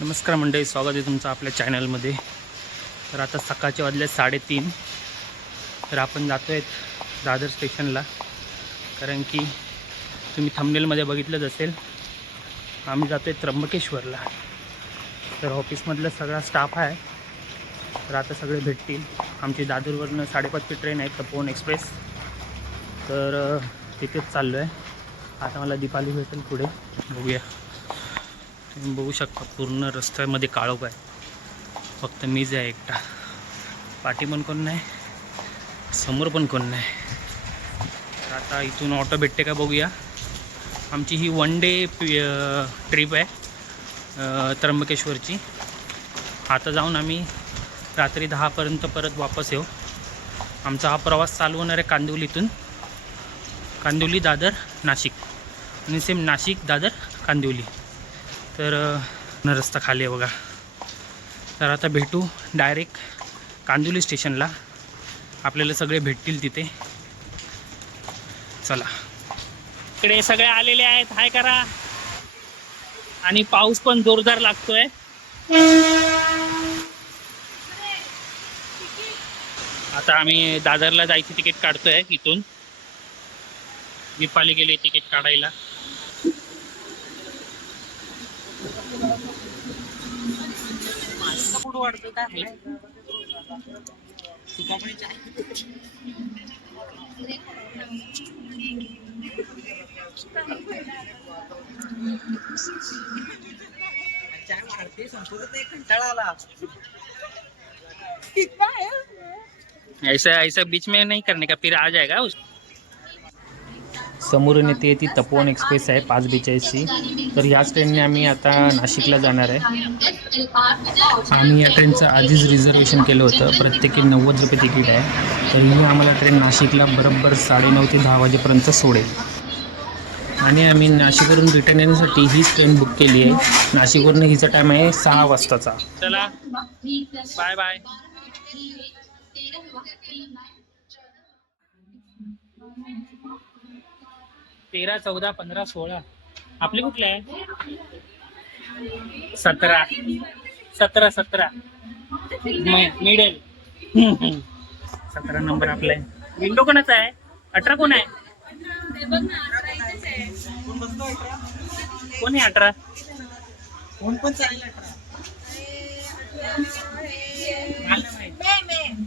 नमस्कार मंडळी स्वागत आहे तुमचं आपल्या चॅनलमध्ये. तर आता सकाळचे वाजले साडेतीन. तर आपण जातो आहेत दादर स्टेशनला. कारण की तुम्ही थंबनेलमध्ये बघितलंच असेल आम्ही जातो आहे त्र्यंबकेश्वरला. तर ऑफिसमधला सगळा स्टाफ आहे. तर आता सगळे भेटतील. आमची दादरवरनं साडेपाचची ट्रेन आहे तपोवन एक्सप्रेस तर तिथेच चाललो आहे आता मला दीपाली भेटेल पुढे. बघूया. तुम्ही बघू शकता पूर्ण रस्त्यामध्ये काळोख आहे. फक्त मीच आहे एकटा. पाठी पण कोण नाही समोर पण कोण नाही. तर आता इथून ऑटो भेटते का बघूया. आमची ही वन डे ट्रिप आहे त्र्यंबकेश्वरची. आता जाऊन आम्ही रात्री दहापर्यंत परत वापस येऊ. आमचा हा प्रवास चालू होणार आहे कांदिवलीतून कांदिवली दादर नाशिक. आणि सेम नाशिक दादर कांदिवली. तर रस्ता खाली आहे बघा. तर आता भेटू डायरेक्ट कांदिवली स्टेशनला आपल्याला सगळे भेटतील तिथे. चला. इकडे सगळे आलेले आहेत. हाय करा. आणि पाऊस पण जोरदार लागतोय. आता आम्ही दादरला जायची तिकीट काढतोय इथून. दीपाली गेले तिकीट काढायला. ऐसा ऐसा बीच में नहीं करने का फिर आ जाएगा उस समोरून येते ती तपोवन एक्सप्रेस आहे पाच बेचाळीसची. तर ह्याच ट्रेनने आम्ही आता नाशिकला जाणार आहे. आम्ही या ट्रेनचं आधीच रिझर्वेशन केलं होतं. प्रत्येकी नव्वद रुपये तिकीट आहे. तर ही आम्हाला ट्रेन नाशिकला बरोबर साडेनऊ ते दहा वाजेपर्यंत सोडेल. आणि आम्ही नाशिकवरून रिटर्न येण्यासाठी ही ट्रेन बुक केली आहे. नाशिकवरून हिचा टाईम आहे सहा वाजताचा. चला. बाय बाय तेरा चौदा पंधरा सोळा. आपली कुठली आहे? सतरा. सतरा सतरा. मिडल सतरा नंबर आपला. आहे विंडो कोणाचा आहे? अठरा कोण आहे? कोण आहे अठरा? कोण पण चालेल अठरा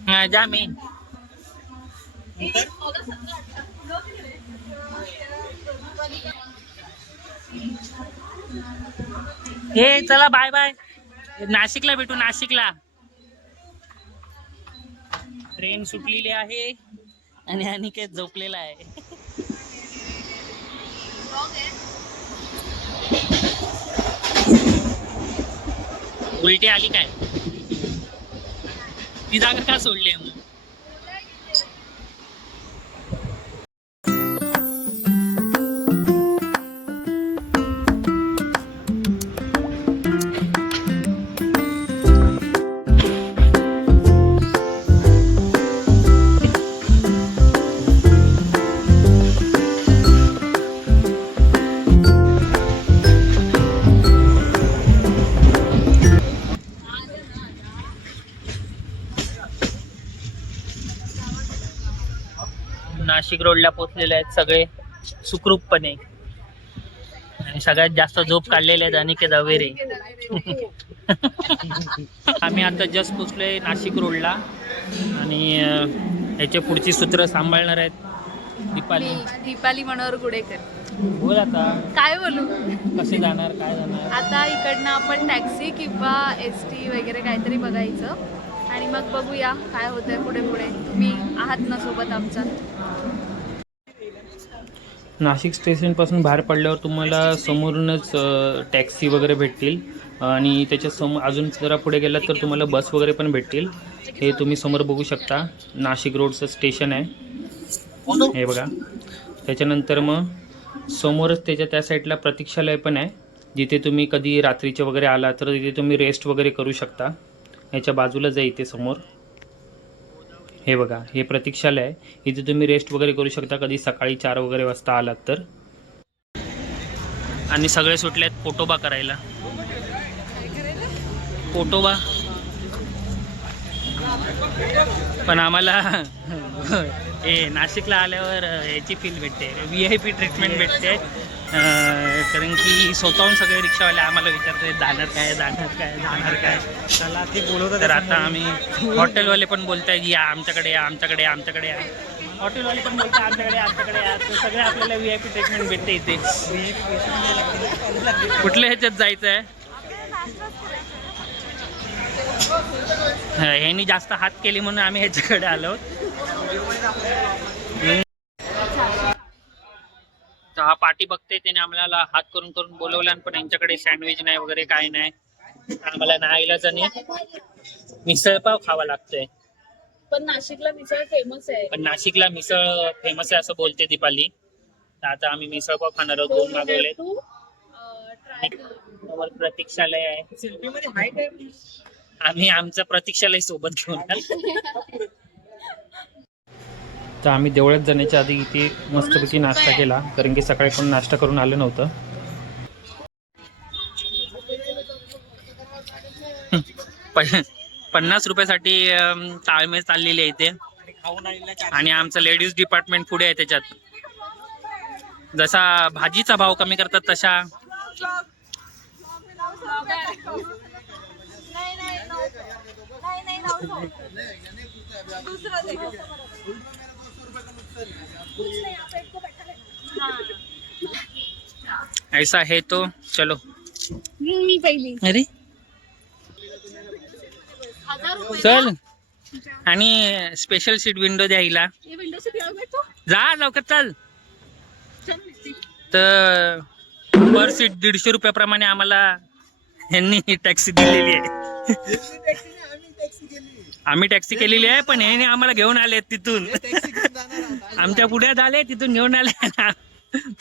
हा जा मी हे चला बाय बाय नाशिकला भेटू नाशिकला. ट्रेन सुटलेली आहे आणि अनिकेत झोपलेला आहे. उलटी आली काय? ती जागा का सोडली मग? नाशिक रोडला पोचलेले आहेत सगळे सुखरूपपणे. आणि सगळ्यात जास्त झोप काढलेले आहेत अनिकेत अवेरे. आम्ही आता जस्ट पोचलोय नाशिक रोडला आणि याचे पुढची सूत्र सांभाळणार आहेत दीपाली. दीपाली मनोहर गुडेकर. बोल आता. काय बोलू? कसे जाणार काय जाणार? आता इकडनं आपण टॅक्सी किंवा एस टी वगैरे काहीतरी बघायचं. आणि मग बघूया काय होतंय पुढे पुढे. तुम्ही आहात ना सोबत आमच्या नाशिक स्टेशनपासून बाहेर पडल्यावर तुम्हाला समोरूनच टॅक्सी वगैरे भेटतील. आणि त्याच्या सम अजून जरा पुढे गेलात तर तुम्हाला बस वगैरे पण भेटतील. हे तुम्ही समोर बघू शकता. नाशिक रोडचं स्टेशन आहे. हे बघा. त्याच्यानंतर मग समोरच त्याच्या त्या साईडला प्रतीक्षालय पण आहे. जिथे तुम्ही कधी रात्रीचे वगैरे आला तर तिथे तुम्ही रेस्ट वगैरे करू शकता. ह्याच्या बाजूला आहे ते समोर. हे बघा हे प्रतीक्षालय आहे. इथे तुम्ही रेस्ट वगैरे करू शकता. कधी सकाळी चार वगैरे वाजता आलात तर. आणि सगळे सुटले आहेत पोटोबा करायला. पोटोबा. पण आम्हाला हे नाशिकला आल्यावर याची फील भेटते. व्ही आय पी ट्रीटमेंट भेटते. कारण की स्वतःहून सगळे रिक्षावाले आम्हाला विचारतात जाणार काय जाणार काय जाणार काय? चला ते बोलवतात तर आता आम्ही हॉटेलवाले पण बोलताय की या आमच्याकडे या आमच्याकडे या आमच्याकडे या. हॉटेलवाले पण बोलताय आमच्याकडे आमच्याकडे या. तर सगळे आपल्याला व्ही आय पी ट्रीटमेंट भेटते इथे. कुठल्या ह्याच्यात जायचं आहे ह्यांनी जास्त हात केली म्हणून आम्ही ह्याच्याकडे आलो तर हा पाठी बघते त्याने आम्हाला हात करून करून बोलवला पण यांच्याकडे सँडविच नाही वगैरे काही नाही. आम्हाला नाही इलाजाने मिसळपाव खावा लागतोय. पण नाशिकला मिसळ फेमस आहे. पण नाशिकला मिसळ फेमस आहे असं बोलते दीपाली. तर आता आम्ही मिसळपाव खाणार आहोत दोन मागवले प्रतीक्षालय आहे. आम्ही आमचं प्रतीक्षालय सोबत घेऊन. तर आम्ही देवळात जाण्याच्या आधी इथे मस्तपैकी नाश्ता केला कारण की सकाळी कोण नाश्ता करून आलं नव्हतं. प- पन्नास रुपयासाठी ताळमेळ चाललेली आहे इथे. आणि आमचं लेडीज डिपार्टमेंट पुढे आहे त्याच्यात. जसा भाजीचा भाव कमी करतात तशा. ऐसा है तो चलो। मी पहिली. अरे. हजार रुपये चल. आणि स्पेशल सीट विंडो द्यायला हे विंडो सीट भेटतो? जा लवकर चल. चल तर पर सीट दीडशे रुपयाप्रमाणे आम्हाला यांनी टॅक्सी दिलेली आहे. आम्ही टॅक्सी केलेली आहे पण हे आम्हाला घेऊन आले तिथून. आमच्या पुढ्यात आले तिथून घेऊन आले.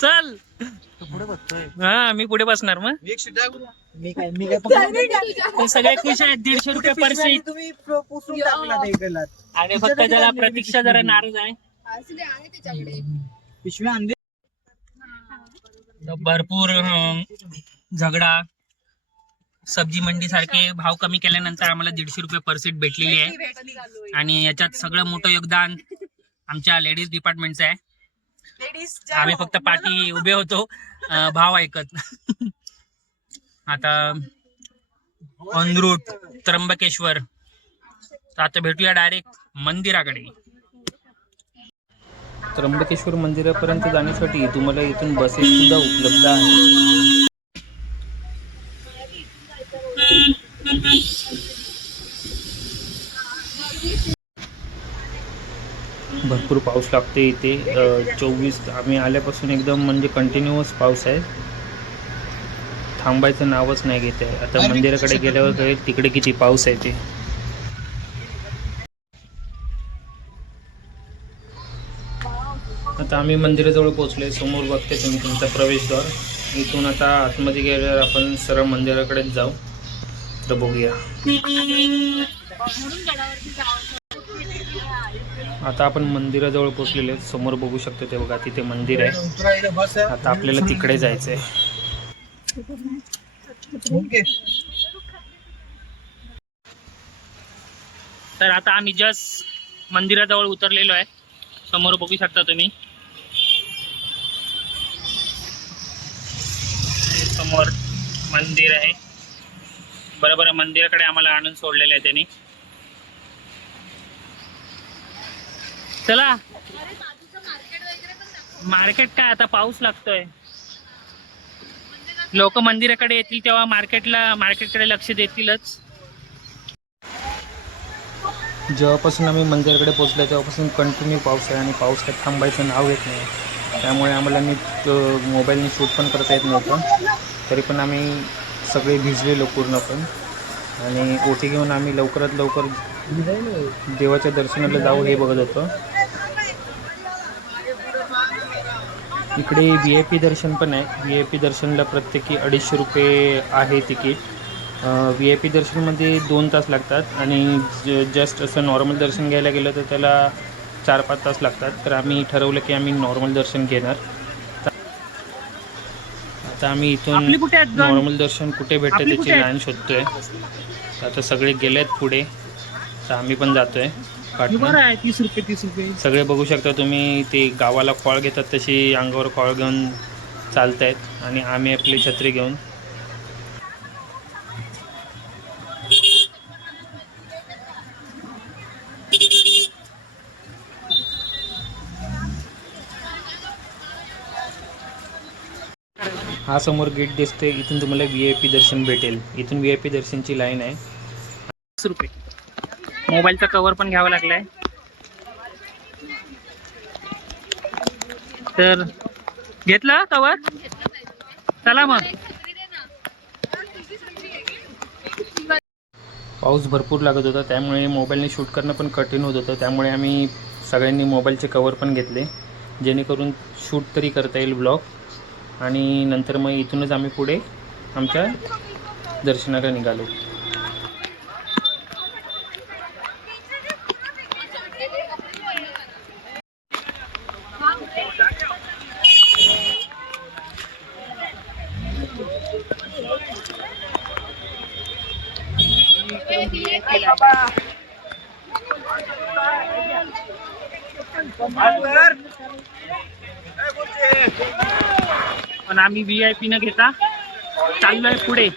चल. तो पुढे बसतोय. हा मी पुढे बसणार मग. मी एक शिटा मी काय मी काय पकडतो? ते सगळे खुश आहेत दीडशे रुपये पर पिशव्याने सीट तुम्ही? प- पुसून टाकला त्या इकडला. आणि फक्त त्याला प्रतीक्षा जरा नाराज आहे. पिशव्या भरपूर झगडा. सब्जी मंडी सारखे भाव कमी केल्यानंतर आम्हाला दीडशे रुपये पर सीट भेटलेली आहे. आणि याच्यात सगळं मोठं योगदान आमच्या लेडीज डिपार्टमेंटचं आहे. आम्ही फक्त पाठी उभे होतो भाव ऐकत. आता ऑन रूट त्र्यंबकेश्वर. तर आता भेटूया डायरेक्ट मंदिराकडे. त्र्यंबकेश्वर मंदिरापर्यंत जाण्यासाठी तुम्हाला इथून बसेस सुद्धा उपलब्ध आहेत. भरपूर पाऊस लागते इथे. चोवीस आम्ही आल्यापासून एकदम म्हणजे कंटिन्युअस पाऊस आहे. थांबायचं नावच नाही घेत आहे आता मंदिराकडे गेल्यावर कळेल तिकडे किती पाऊस आहे ते. आता आम्ही मंदिराजवळ पोहोचलोय. समोर बघते तुम्ही तुमचा प्रवेशद्वार. इथून आता आतमध्ये गेल्यावर आपण सरळ मंदिराकडेच जाऊ. तर बघूया. आता आपण मंदिराजवळ पोचलेले समोर बघू शकतो ते बघा तिथे मंदिर आहे. आता आपल्याला तिकडे जायचंय. आहे तर आता आम्ही जस्ट मंदिराजवळ उतरलेलो आहे. समोर बघू शकता तुम्ही. समोर मंदिर आहे. बरोबर मंदिराकडे आम्हाला आणून सोडलेलं आहे त्यांनी. चला. मार्केट काय आता पाऊस लागतोय. लोक मंदिराकडे येतील तेव्हा मार्केटला मार्केटकडे लक्ष देतीलच. जेव्हापासून आम्ही मंदिराकडे पोहोचलो तेव्हापासून कंटिन्यू पाऊस आहे आणि पाऊस काही थांबायचं नाव घेत नाही. त्यामुळे आम्हाला नीट मोबाईलने शूट पण करता येत नव्हतं. तरी पण आम्ही सगळे भिजलेलो पूर्ण पण. आणि ओटी घेऊन आम्ही लवकरात लवकर देवाच्या दर्शनाला जाऊ हे बघत होतो. इकडे व्ही आय पी दर्शन पण आहे. व्ही आय पी दर्शनला प्रत्येकी अडीचशे रुपये आहे तिकीट. व्ही आय पी दर्शनमध्ये दोन तास लागतात आणि ज जस्ट असं नॉर्मल दर्शन घ्यायला गेलं तर त्याला चार पाच तास लागतात. तर आम्ही ठरवलं की आम्ही नॉर्मल दर्शन घेणार. आता आम्ही इथून नॉर्मल दर्शन कुठे भेटतं त्याची लाईन शोधतोय. आता सगळे गेलेत पुढे. तर आम्ही पण जातोय. पाठनं आहे तीस रुपये तीस रुपये. सगळे बघू शकता तुम्ही ते गावाला फळ घेतात तशी अंगावर फळ घेऊन चालतायत आणि आम्ही आपली छत्री घेऊन. हा समोर गेट दिसतोय इथून तुम्हाला व्ही आय पी दर्शन भेटेल. इथून व्ही आय पी दर्शनची लाईन आहे. रुपये. मोबाईलचा कवर पण घ्यावा लागलाय. तर घेतलं कवर चला मग. पाऊस भरपूर लागत होता त्यामुळे मोबाईलने शूट करणं पण कठीण होत होतं. त्यामुळे आम्ही सगळ्यांनी मोबाईलचे कवर पण घेतले. जेणेकरून शूट तरी करता येईल ब्लॉग आणि नंतर मग इथूनच आम्ही पुढे आमच्या दर्शनाला निघालो. आम्ही व्ही आय पी न घेता चाललोय पुढे.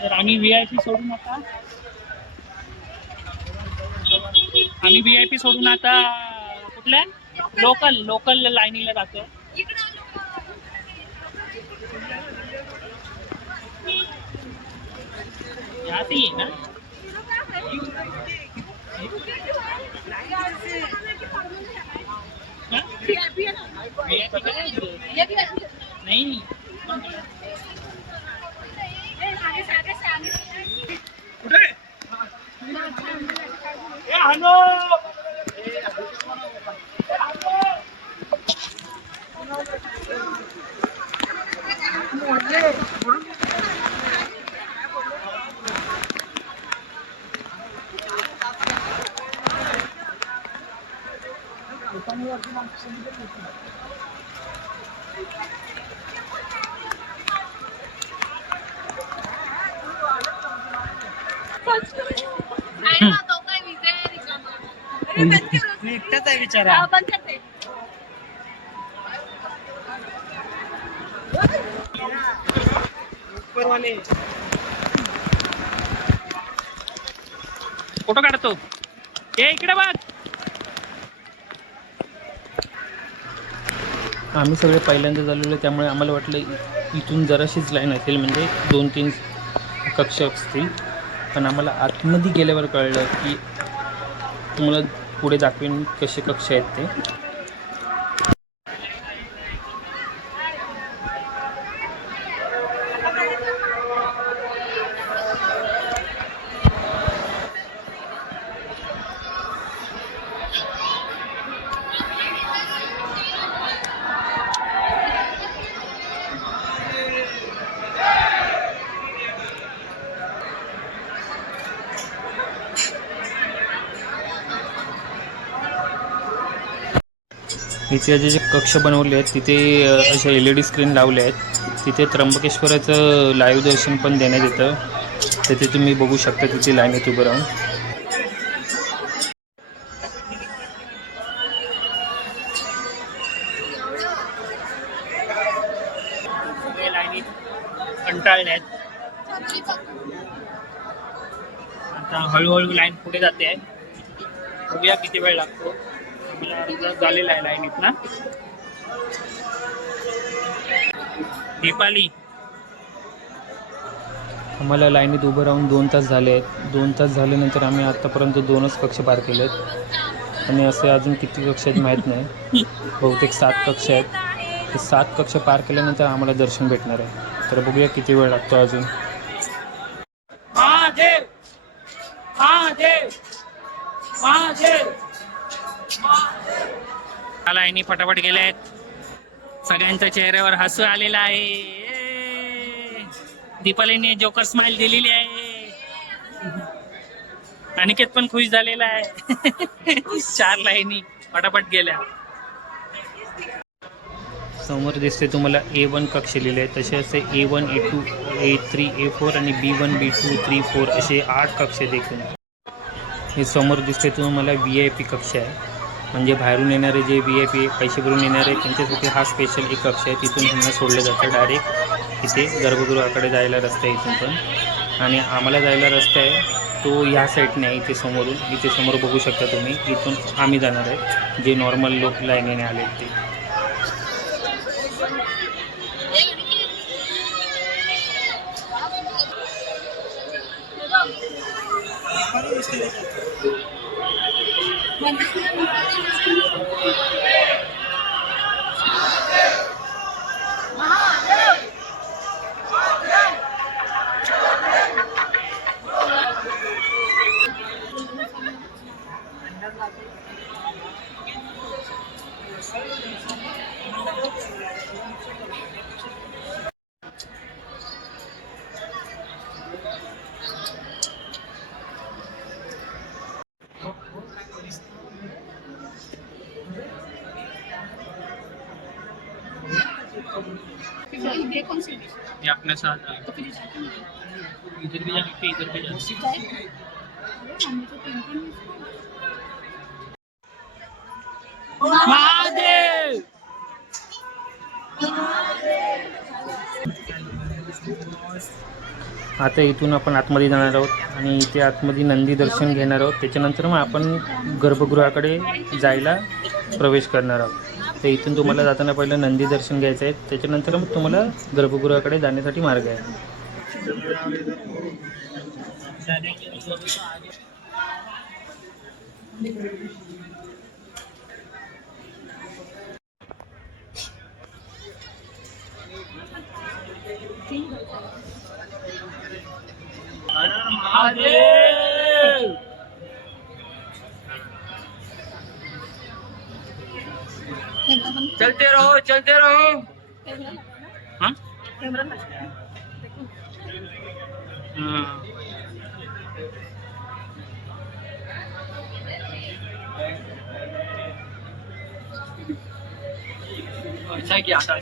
तर आम्ही व्ही आय पी सोडून आता आम्ही व्ही आय पी सोडून आता कुठल्या? लोकल लोकल लाईनीला जातो यहाँ से ही है ना हाँ? VIP का है? नहीं एकटाच आहे विचारा फोटो काढतो ए इकडे बघ. आम्ही सगळे पहिल्यांदा झालेलो त्यामुळे आम्हाला वाटलं इथून जराशीच लाईन असेल म्हणजे दोन तीन कक्ष असतील. पण आम्हाला आतमध्ये गेल्यावर कळलं की तुम्हाला पुढे दाखवीन कसे कक्ष आहेत ते. इथे जे जे कक्ष बनवले आहेत तिथे असे अशा एल ई डी स्क्रीन लावले आहेत. तिथे त्र्यंबकेश्वराचं लाईव्ह दर्शन पण देण्यात येतं. तिथे तुम्ही बघू शकता तिथे लाईनीत उभं राहून. कंटाळले आहेत. आता हळूहळू लाईन पुढे जाते आहे. बघूया किती वेळ लागतो. झालेला आहे लाईन ना दीपाली. आम्हाला लाईनीत उभं राहून दोन तास झाले आहेत. दोन तास झाल्यानंतर आम्ही आत्तापर्यंत दोनच कक्ष पार केले आहेत आणि असे अजून किती कक्ष आहेत माहीत नाही. बहुतेक सात कक्ष आहेत. सात कक्ष पार केल्यानंतर आम्हाला दर्शन भेटणार आहे. तर बघूया किती वेळ लागतो अजून. लाईनी फटाफट गेले. आहेत सगळ्यांच्या चेहऱ्यावर हसू आलेला आहे. दीपालीने जोकर स्माइल दिलेली आहे. अनिकेत पण खुश झालेला आहे. चार लाईनी पटापट गेल्या. समोर दिसते तुम्हाला ए वन कक्ष लिहिले आहे तसे असे A one A two A three A four आणि B one B two three four असे आठ कक्ष देखील. हे समोर दिसते तुम्हाला व्ही आय पी कक्ष आहे. म्हणजे बाहेरून येणारे जे बी आय पी पैसे भरून येणारे त्यांच्यासाठी हा स्पेशल एक कक्ष आहे. तिथून त्यांना सोडलं जातं डायरेक्ट इथे गर्भगृहाकडे जायला रस्ता आहे इथून पण. आणि आम्हाला जायला रस्ता आहे. तो ह्या साईडने आहे इथे समोरून. इथे समोर बघू शकता तुम्ही. इथून आम्ही जाणार आहे. जे नॉर्मल लोक लाईनीने आले ते. ये अपने साथ इधर भी इधर भी महादेव! आता इथून आपण आतमध्ये जाणार आहोत आणि इथे आतमध्ये नंदी दर्शन घेणार आहोत. त्याच्यानंतर मग आपण गर्भगृहाकडे जायला प्रवेश करणार आहोत. तर इथून तुम्हाला जाताना पहिलं नंदी दर्शन घ्यायचं आहे. त्याच्यानंतर मग तुम्हाला गर्भगृहाकडे जाण्यासाठी मार्ग आहे. महादेव! चलते रहो चलते रहो हाँ? हाँ। अच्छा किया अच्छा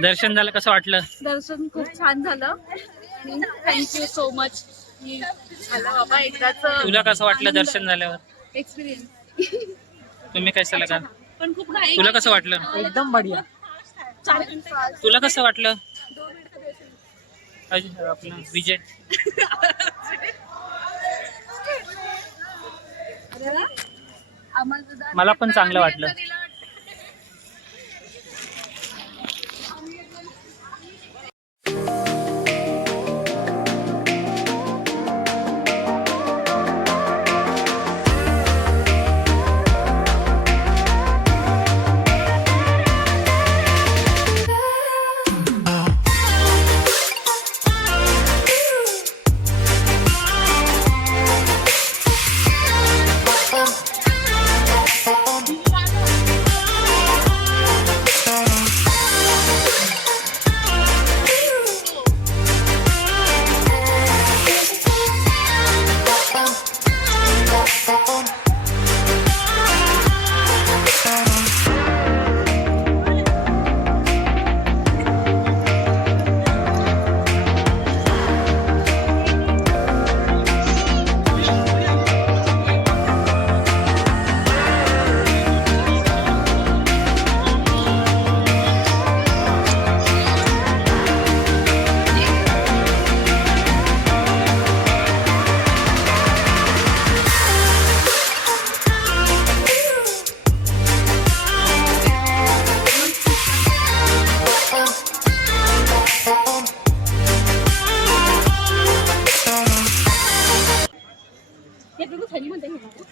दर्शन झालं कसं वाटलं? दर्शन खूप छान झालं. आणि थँक्यू सो मच झालं बाबा एकदाच तुला कसं वाटलं दर्शन झाल्यावर? एक्सपिरियन्स तुम्ही कसं लगा पण खूप घाई तुला कसं वाटलं? एकदम बढिया. तुला कसं वाटलं? अजय, आपला विजय. मला पण चांगलं वाटलं.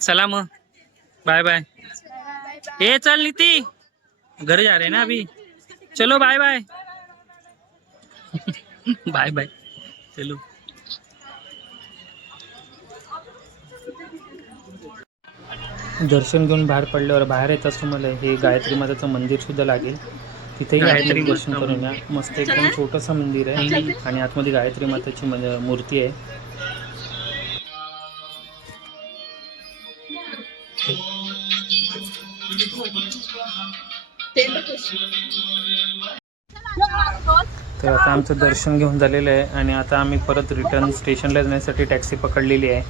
चला मग. Bye bye. ए चल नीति. घर जा रहे ना अभी. चलो बाय बाय. Bye bye. चलो. दर्शन घेऊन बाहेर पडल्यावर बाहेर येत असतो मला. हे गायत्री माताचं मंदिर सुद्धा लागेल. तिथेही काहीतरी दर्शन करून या मस्त एकदम छोटंसं मंदिर आहे. आणि आतमध्ये गायत्री माताची मूर्ती आहे. तर आता आमचं दर्शन घेऊन झालेलं आहे आणि आता आम्ही परत रिटर्न स्टेशनला जाण्यासाठी टॅक्सी पकडलेली आहे.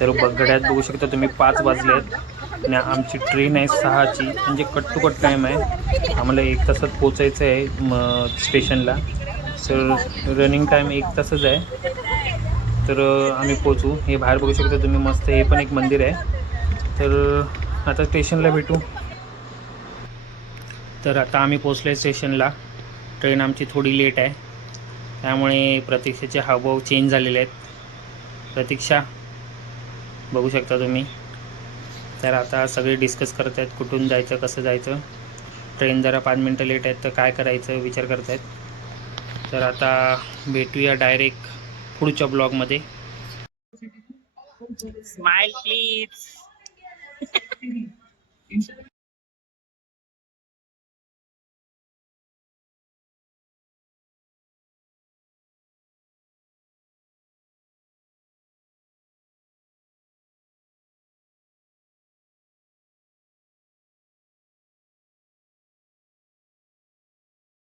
तर बघड्यात बघू शकता तुम्ही पाच वाजले आहेत आणि आमची ट्रेन आहे सहाची. म्हणजे कट टू कट टाईम आहे. आम्हाला एक तासात पोचायचं आहे मग स्टेशनला तर रनिंग टाईम एक तासच आहे. तर आम्ही पोचू हे बाहेर बघू शकता तुम्ही मस्त. हे पण एक मंदिर आहे. तर आता स्टेशनला भेटू. तर आता आम्ही पोचलो स्टेशनला. ट्रेन आमची थोडी लेट आहे. त्यामुळे प्रतीक्षेचे हावभाव चेंज झालेले आहेत. प्रतीक्षा बघू शकता तुम्ही. तर आता सगळे डिस्कस करत आहेत कुठून जायचं कसं जायचं. ट्रेन जरा पाच मिनटं लेट आहेत तर काय करायचं विचार करत आहेत. तर आता भेटूया डायरेक्ट पुढच्या ब्लॉगमध्ये स्माइल प्लीज Thank you.